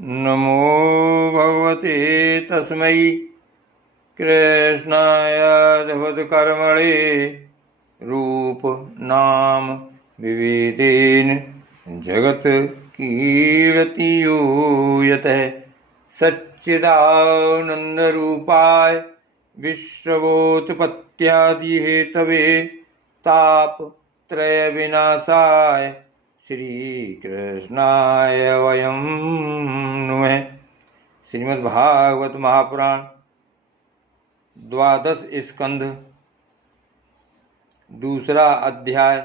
नमो भगवते तस्मै कृष्णाय कर्मणे रूप नाम विविधेन जगत कीर्तियो यतः सच्चिदानंदरूपाय विश्वोत्पत्त्यादि हेतवे तापत्रय विनाशाय श्री कृष्णाय वयं नुमः। श्रीमद् भागवत महापुराण 12 स्कंध दूसरा अध्याय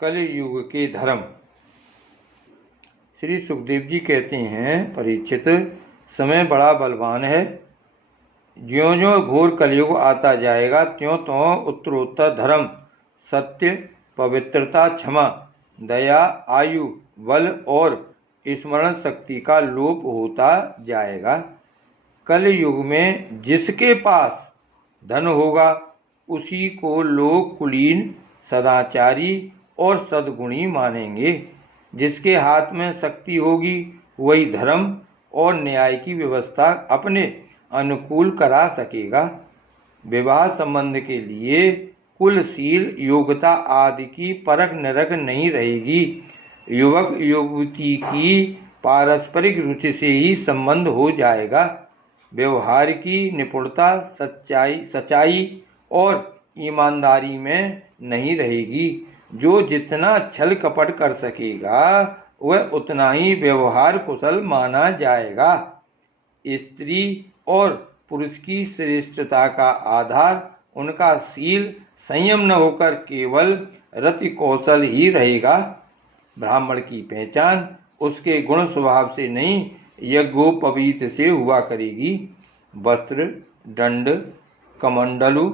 कलयुग के धर्म। श्री सुखदेव जी कहते हैं, परीक्षित, समय बड़ा बलवान है। ज्यों ज्यों घोर कलयुग आता जाएगा त्यों त्यों उत्तरोत्तर धर्म, सत्य, पवित्रता, क्षमा, दया, आयु, बल और स्मरण शक्ति का लोप होता जाएगा। कल युग में जिसके पास धन होगा उसी को लोग कुलीन, सदाचारी और सद्गुणी मानेंगे। जिसके हाथ में शक्ति होगी वही धर्म और न्याय की व्यवस्था अपने अनुकूल करा सकेगा। विवाह संबंध के लिए कुलशील, योग्यता आदि की परख निरख नहीं रहेगी। युवक युवती की पारस्परिक रुचि से ही संबंध हो जाएगा। व्यवहार की निपुणता सच्चाई और ईमानदारी में नहीं रहेगी। जो जितना छल कपट कर सकेगा वह उतना ही व्यवहार कुशल माना जाएगा। स्त्री और पुरुष की श्रेष्ठता का आधार उनका शील संयम न होकर केवल रति कौशल ही रहेगा। ब्राह्मण की पहचान उसके गुण स्वभाव से नहीं, यज्ञोपवीत से हुआ करेगी। वस्त्र, दंड, कमंडलु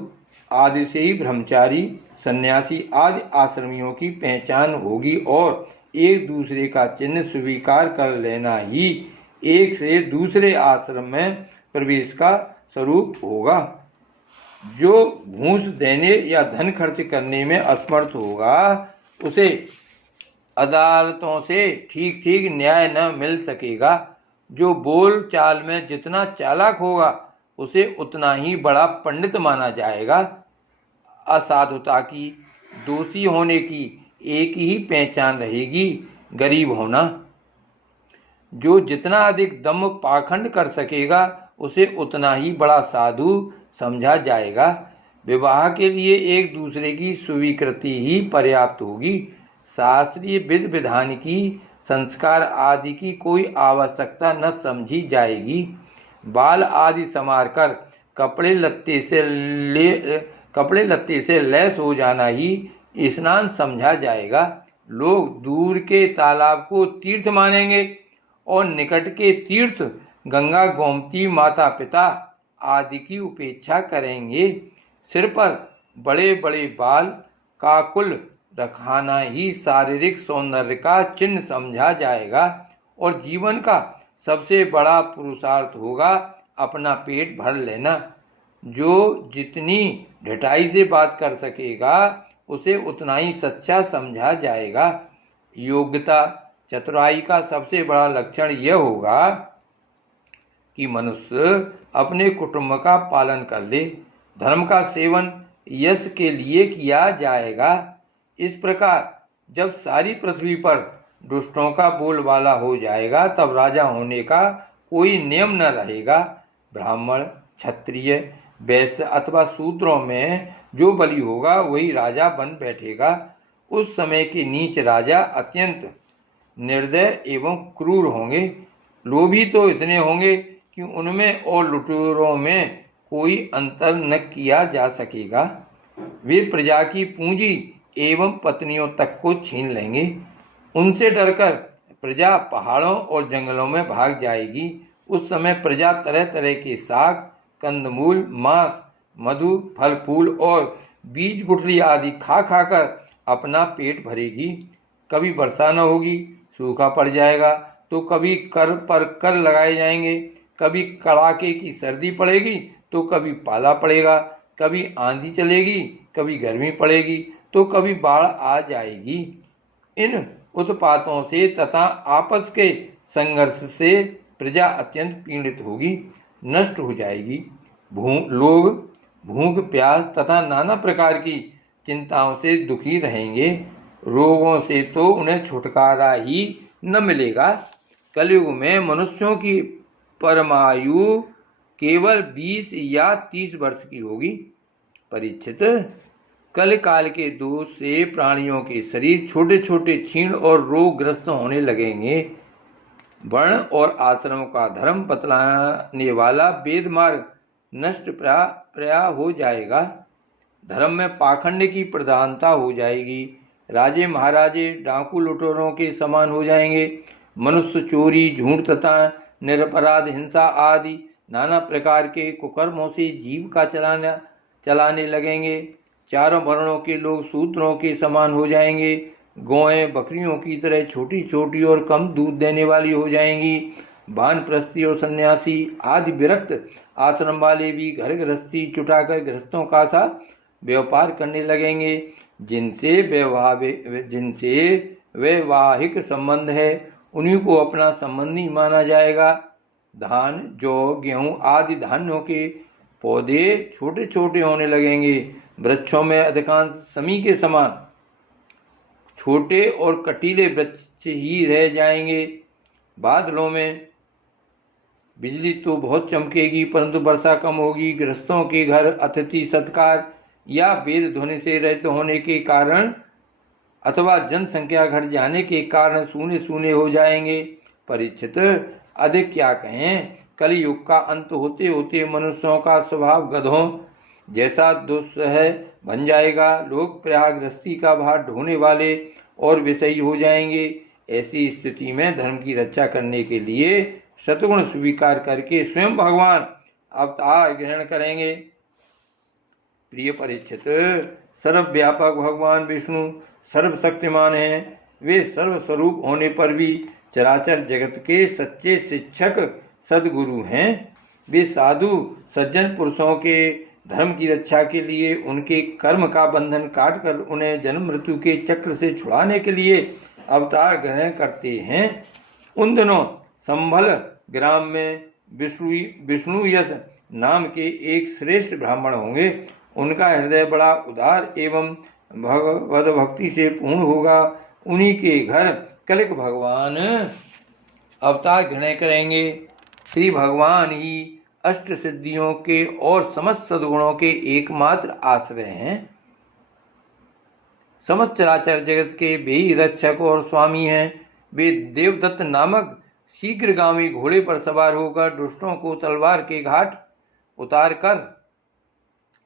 आदि से ही ब्रह्मचारी, सन्यासी आदि आश्रमियों की पहचान होगी और एक दूसरे का चिन्ह स्वीकार कर लेना ही एक से दूसरे आश्रम में प्रवेश का स्वरूप होगा। जो घूस देने या धन खर्च करने में असमर्थ होगा उसे अदालतों से ठीक ठीक न्याय न मिल सकेगा। जो बोल चाल में जितना चालाक होगा उसे उतना ही बड़ा पंडित माना जाएगा। असाधुता की, दोषी होने की एक ही पहचान रहेगी, गरीब होना। जो जितना अधिक दम्भ पाखंड कर सकेगा उसे उतना ही बड़ा साधु समझा जाएगा। विवाह के लिए एक दूसरे की स्वीकृति ही पर्याप्त होगी। शास्त्रीय विधि विधान की, संस्कार आदि की कोई आवश्यकता न समझी जाएगी। बाल आदि संवार कर कपड़े लत्ते से लैस हो जाना ही स्नान समझा जाएगा। लोग दूर के तालाब को तीर्थ मानेंगे और निकट के तीर्थ गंगा, गोमती, माता पिता आदि की उपेक्षा करेंगे। सिर पर बड़े बड़े बाल का कुल रखाना ही शारीरिक सौंदर्य का चिन्ह समझा जाएगा और जीवन का सबसे बड़ा पुरुषार्थ होगा अपना पेट भर लेना। जो जितनी ढिठाई से बात कर सकेगा उसे उतना ही सच्चा समझा जाएगा। योग्यता, चतुराई का सबसे बड़ा लक्षण यह होगा कि मनुष्य अपने कुटुंब का पालन कर ले। धर्म का सेवन यश के लिए किया जाएगा। इस प्रकार जब सारी पृथ्वी पर दुष्टों का बोलबाला हो जाएगा तब राजा होने का कोई नियम न रहेगा। ब्राह्मण, क्षत्रिय, वैश्य अथवा शूद्रों में जो बली होगा वही राजा बन बैठेगा। उस समय के नीच राजा अत्यंत निर्दय एवं क्रूर होंगे। लोभी तो इतने होंगे कि उनमें और लुटेरों में कोई अंतर न किया जा सकेगा। वे प्रजा की पूंजी एवं पत्नियों तक को छीन लेंगे। उनसे डरकर प्रजा पहाड़ों और जंगलों में भाग जाएगी। उस समय प्रजा तरह तरह के साग, कंदमूल, मांस, मधु, फल फूल और बीज गुठली आदि खा खाकर अपना पेट भरेगी। कभी वर्षा न होगी, सूखा पड़ जाएगा, तो कभी कर पर कर लगाए जाएंगे, कभी कड़ाके की सर्दी पड़ेगी तो कभी पाला पड़ेगा, कभी आंधी चलेगी, कभी गर्मी पड़ेगी तो कभी बाढ़ आ जाएगी। इन उत्पातों से तथा आपस के संघर्ष से प्रजा अत्यंत पीड़ित होगी, नष्ट हो जाएगी। लोग भूख प्यास तथा नाना प्रकार की चिंताओं से दुखी रहेंगे। रोगों से तो उन्हें छुटकारा ही न मिलेगा। कलयुग में मनुष्यों की परमायु केवल 20 या 30 वर्ष की होगी। परीक्षित, कल काल के दोष से प्राणियों के शरीर छोटे छोटे क्षीण और रोगग्रस्त होने लगेंगे। वर्ण और आश्रम का धर्म बतलाने वाला वेद मार्ग नष्ट प्राय हो जाएगा। धर्म में पाखंड की प्रधानता हो जाएगी। राजे महाराजे डाकू लुटेरों के समान हो जाएंगे। मनुष्य चोरी, झूठ तथा निरपराध हिंसा आदि नाना प्रकार के कुकर्मों से जीविका चलाने लगेंगे। चारों वर्णों के लोग शूद्रों के समान हो जाएंगे। गौएं बकरियों की तरह छोटी छोटी और कम दूध देने वाली हो जाएंगी। वानप्रस्थी और सन्यासी आदि विरक्त आश्रम वाले भी घर गृहस्थी चुटाकर गृहस्थों का सा व्यापार करने लगेंगे, जिनसे वैवाहिक संबंध है उन्हीं को अपना संबंधी माना जाएगा। धान, जौ, गेहूं आदि धान्यों के पौधे छोटे छोटे होने लगेंगे। वृक्षों में अधिकांश समी के समान छोटे और कटीले वृक्ष ही रह जाएंगे। बादलों में बिजली तो बहुत चमकेगी, परंतु वर्षा कम होगी। गृहस्थों के घर अतिथि सत्कार या वेद ध्वनि से रहित होने के कारण अथवा जनसंख्या घट जाने के कारण सूने सूने हो जाएंगे। परीक्षित, अधिक क्या कहें, कलयुग का अंत होते होते मनुष्यों का स्वभाव गधों जैसा दुस्सह बन जाएगा। लोग प्रयागृहस्थी का भार ढोने वाले और विषयी हो जाएंगे। ऐसी स्थिति में धर्म की रक्षा करने के लिए सतगुण स्वीकार करके स्वयं भगवान अवतार ग्रहण करेंगे। प्रिय परीक्षित, सर्वव्यापक भगवान विष्णु सर्वशक्तिमान हैं। वे सर्वस्वरूप होने पर भी चराचर जगत के सच्चे शिक्षक सद्गुरु हैं। वे साधु सज्जन पुरुषों के धर्म की रक्षा के लिए उनके कर्म का बंधन काटकर उन्हें जन्म मृत्यु के चक्र से छुड़ाने के लिए अवतार ग्रहण करते हैं। उन दिनों संभल ग्राम में विष्णु यश नाम के एक श्रेष्ठ ब्राह्मण होंगे। उनका हृदय बड़ा उदार एवं भगवद भक्ति से पूर्ण होगा। उन्हीं के घर कलिक भगवान अवतार ग्रहण करेंगे। श्री भगवान ही अष्ट सिद्धियों के और समस्त सद्गुणों के एकमात्र आश्रय हैं। समस्त चराचर जगत के वे ही रक्षक और स्वामी हैं। वे देवदत्त नामक शीघ्रगामी घोड़े पर सवार होकर दुष्टों को तलवार के घाट उतार कर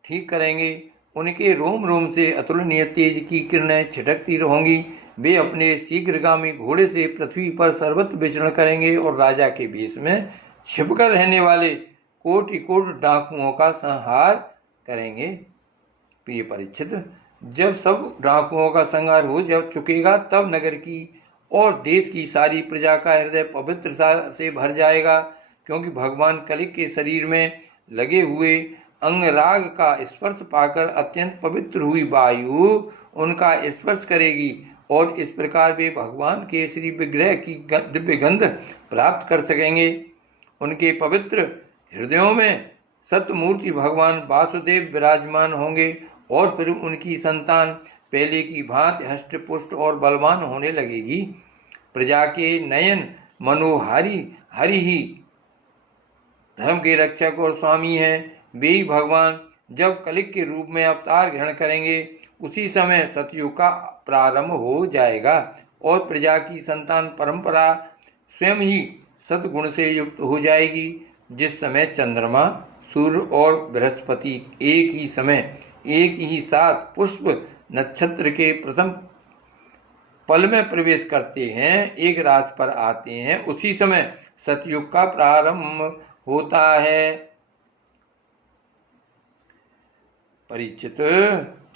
ठीक करेंगे। उनके रोम रोम से अतुलनीय तेज की किरणें छिटकती रहेंगी। वे अपने शीघ्रगामी घोड़े से पृथ्वी पर सर्वत्र विचरण करेंगे और राजा के भेष में छिपकर रहने वाले कोटि कोटि डाकुओं का संहार करेंगे। प्रिय परीक्षित, जब सब डाकुओं का संहार हो जब चुकेगा तब नगर की और देश की सारी प्रजा का हृदय पवित्रता से भर जाएगा, क्योंकि भगवान कलिक के शरीर में लगे हुए अंगराग का स्पर्श पाकर अत्यंत पवित्र हुई वायु उनका स्पर्श करेगी और इस प्रकार वे भगवान के श्री विग्रह की दिव्य गंध प्राप्त कर सकेंगे। उनके पवित्र हृदयों में सत्यमूर्ति भगवान वासुदेव विराजमान होंगे और फिर उनकी संतान पहले की भांति हष्ट पुष्ट और बलवान होने लगेगी। प्रजा के नयन मनोहारी हरि ही धर्म के रक्षक और स्वामी हैं। वे ही भगवान जब कलिक के रूप में अवतार ग्रहण करेंगे उसी समय सतयुग का प्रारंभ हो जाएगा और प्रजा की संतान परंपरा स्वयं ही सद्गुण से युक्त हो जाएगी। जिस समय चंद्रमा, सूर्य और बृहस्पति एक ही समय एक ही साथ पुष्प नक्षत्र के प्रथम पल में प्रवेश करते हैं, एक राशि पर आते हैं, उसी समय सतयुग का प्रारंभ होता है। परीक्षित,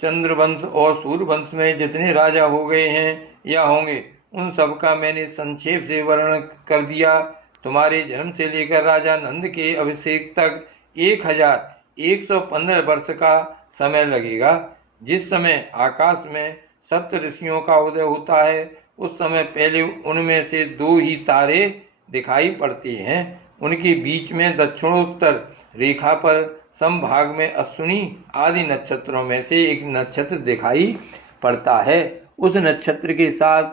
चंद्रवंश और सूर्यवंश में जितने राजा हो गए हैं या होंगे उन सब का मैंने संक्षेप से वर्णन कर दिया। तुम्हारे जन्म से लेकर राजा नंद के अभिषेक तक 1115 वर्ष का समय लगेगा। जिस समय आकाश में सप्त ऋषियों का उदय होता है उस समय पहले उनमें से 2 ही तारे दिखाई पड़ते हैं। उनके बीच में दक्षिणोत्तर रेखा पर समभाग में अश्विनी आदि नक्षत्रों में से एक नक्षत्र दिखाई पड़ता है। उस नक्षत्र के साथ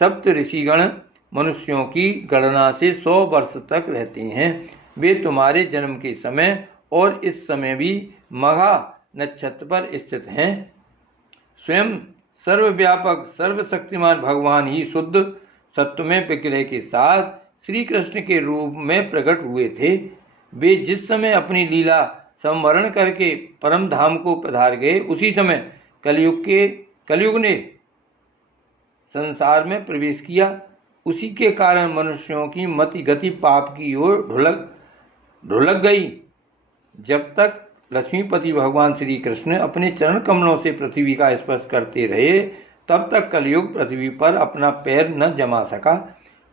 सप्त ऋषिगण मनुष्यों की गणना से 100 वर्ष तक रहते हैं। वे तुम्हारे जन्म के समय और इस समय भी मघा नक्षत्र पर स्थित हैं। स्वयं सर्वव्यापक सर्वशक्तिमान भगवान ही शुद्ध सत्वमय विग्रह के साथ श्री कृष्ण के रूप में प्रकट हुए थे। वे जिस समय अपनी लीला संवरण करके परम धाम को पधार गए, उसी समय कलयुग ने संसार में प्रवेश किया। उसी के कारण मनुष्यों की मति गति पाप की ओर ढुलक गई। जब तक लक्ष्मीपति भगवान श्री कृष्ण अपने चरण कमलों से पृथ्वी का स्पर्श करते रहे, तब तक कलयुग पृथ्वी पर अपना पैर न जमा सका।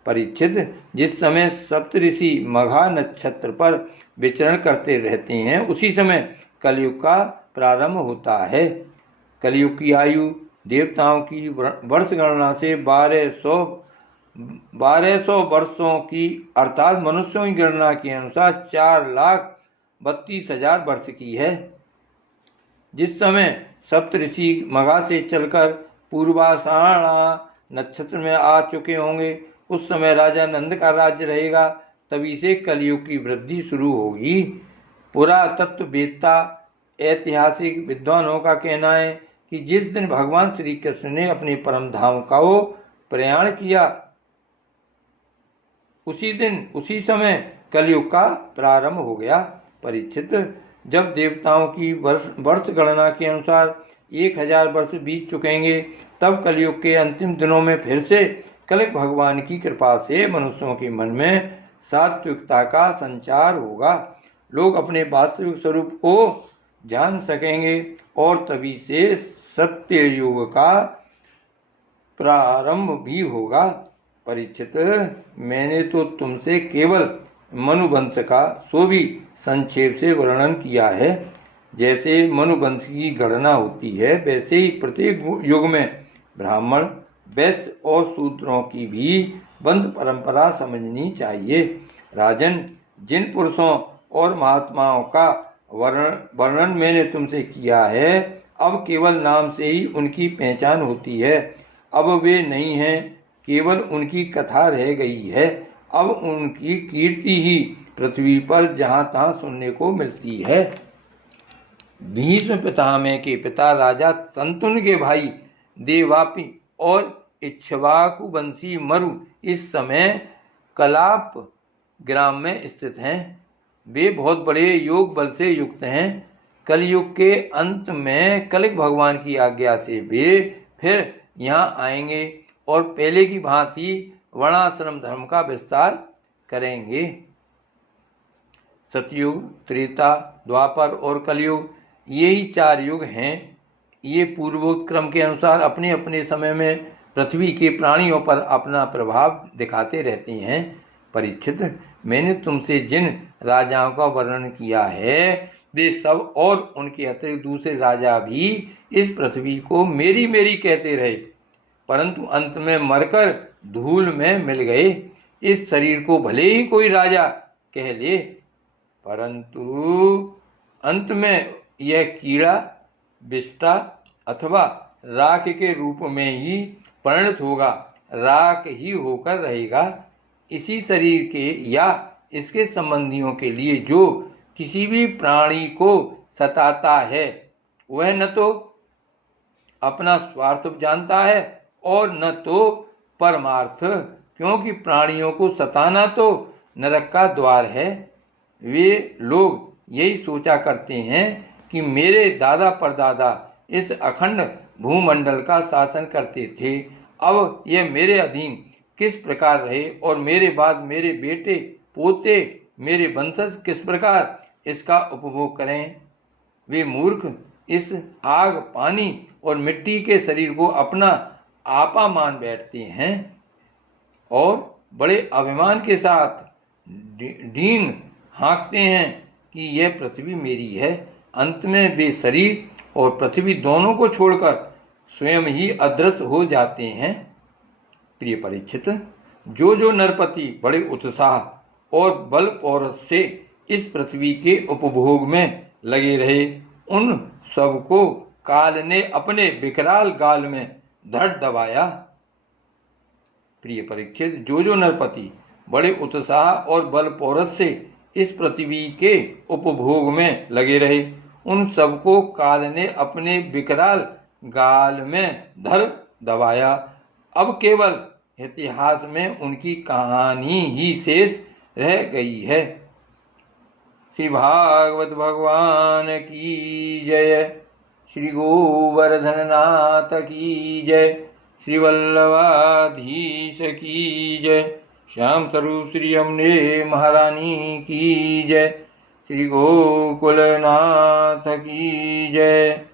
परीक्षित, जिस समय सप्तऋषि मघा नक्षत्र पर विचरण करते रहते हैं, उसी समय कलयुग का प्रारंभ होता है। कलयुग की आयु देवताओं की वर्ष गणना से 1200 वर्षों की अर्थात मनुष्यों की गणना के अनुसार 4,32,000 वर्ष की है। जिस समय सप्तऋषि मघा से चलकर पूर्वाषाढ़ा नक्षत्र में आ चुके होंगे, उस समय राजा नंद का राज्य रहेगा। तभी से कलयुग की वृद्धि शुरू होगी। पुरातत्ववेत्ता ऐतिहासिक विद्वानों का कहना है कि जिस दिन भगवान श्री कृष्ण ने अपने परम धाम का प्रयाण किया, उसी समय कलयुग का प्रारंभ हो गया। परीक्षित, जब देवताओं की वर्ष गणना के अनुसार 1000 वर्ष बीत चुकेंगे, तब कलयुग के अंतिम दिनों में फिर से कलिक भगवान की कृपा से मनुष्यों के मन में सात्विकता का संचार होगा। लोग अपने वास्तविक स्वरूप को जान सकेंगे और तभी से सत्य युग का प्रारंभ भी होगा। परीक्षित, मैंने तो तुमसे केवल मनुवंश का सो भी संक्षेप से वर्णन किया है। जैसे मनुवंश की गणना होती है, वैसे ही प्रत्येक युग में ब्राह्मण, वैश्य और शूद्रों की भी वंश परंपरा समझनी चाहिए। राजन, जिन पुरुषों और महात्माओं का वर्णन मैंने तुमसे किया है, अब केवल नाम से ही उनकी पहचान होती है। अब वे नहीं हैं, केवल उनकी कथा रह गई है। अब उनकी कीर्ति ही पृथ्वी पर जहाँ तहाँ सुनने को मिलती है। भीष्म पितामह के पिता राजा शंतनु के भाई देवापी और इक्ष्वाकु वंशी मरु इस समय कलाप ग्राम में स्थित हैं। वे बहुत बड़े योग बल से युक्त हैं। कलयुग के अंत में कलिक भगवान की आज्ञा से वे फिर यहाँ आएंगे और पहले की भांति वर्णाश्रम धर्म का विस्तार करेंगे। सतयुग, त्रेता, द्वापर और कलयुग, यही 4 युग हैं। ये पूर्वोक्त क्रम के अनुसार अपने अपने समय में पृथ्वी के प्राणियों पर अपना प्रभाव दिखाते रहते हैं। परीक्षित, मैंने तुमसे जिन राजाओं का वर्णन किया है, वे सब और उनके अतिरिक्त दूसरे राजा भी इस पृथ्वी को मेरी मेरी कहते रहे, परंतु अंत में मरकर धूल में मिल गए। इस शरीर को भले ही कोई राजा कह ले, परंतु अंत में यह कीड़ा, विष्ठा अथवा राख के रूप में ही परिणत होगा, राख ही होकर रहेगा। इसी शरीर के या इसके संबंधियों के लिए जो किसी भी प्राणी को सताता है, वह न तो अपना स्वार्थ जानता है और न तो परमार्थ, क्योंकि प्राणियों को सताना तो नरक का द्वार है। वे लोग यही सोचा करते हैं कि मेरे दादा परदादा इस अखंड भूमंडल का शासन करते थे, अब यह मेरे अधीन किस प्रकार रहे और मेरे बाद मेरे बेटे पोते, मेरे वंशज किस प्रकार इसका उपभोग करें। वे मूर्ख इस आग, पानी और मिट्टी के शरीर को अपना आपा मान बैठते हैं और बड़े अभिमान के साथ डींग हाँकते हैं कि यह पृथ्वी मेरी है। अंत में वे शरीर और पृथ्वी दोनों को छोड़कर स्वयं ही अदृश्य हो जाते हैं। प्रिय परीक्षित, जो जो नरपति बड़े उत्साह और बल पौरुष से इस पृथ्वी के उपभोग में लगे रहे, उन सबको काल ने अपने विकराल गाल में धड़ दबाया। प्रिय परीक्षित, जो जो नरपति बड़े उत्साह और बल पौरुष से इस पृथ्वी के उपभोग में लगे रहे, उन सबको काल ने अपने विकराल गाल में धर दबाया। अब केवल इतिहास में उनकी कहानी ही शेष रह गई है। श्री भागवत भगवान की जय। श्री गोवर्धन नाथ की जय। श्री वल्लभाधीश की जय। श्याम स्वरूप श्री अम्बे महारानी की जय। श्री गोकुलनाथ की जय।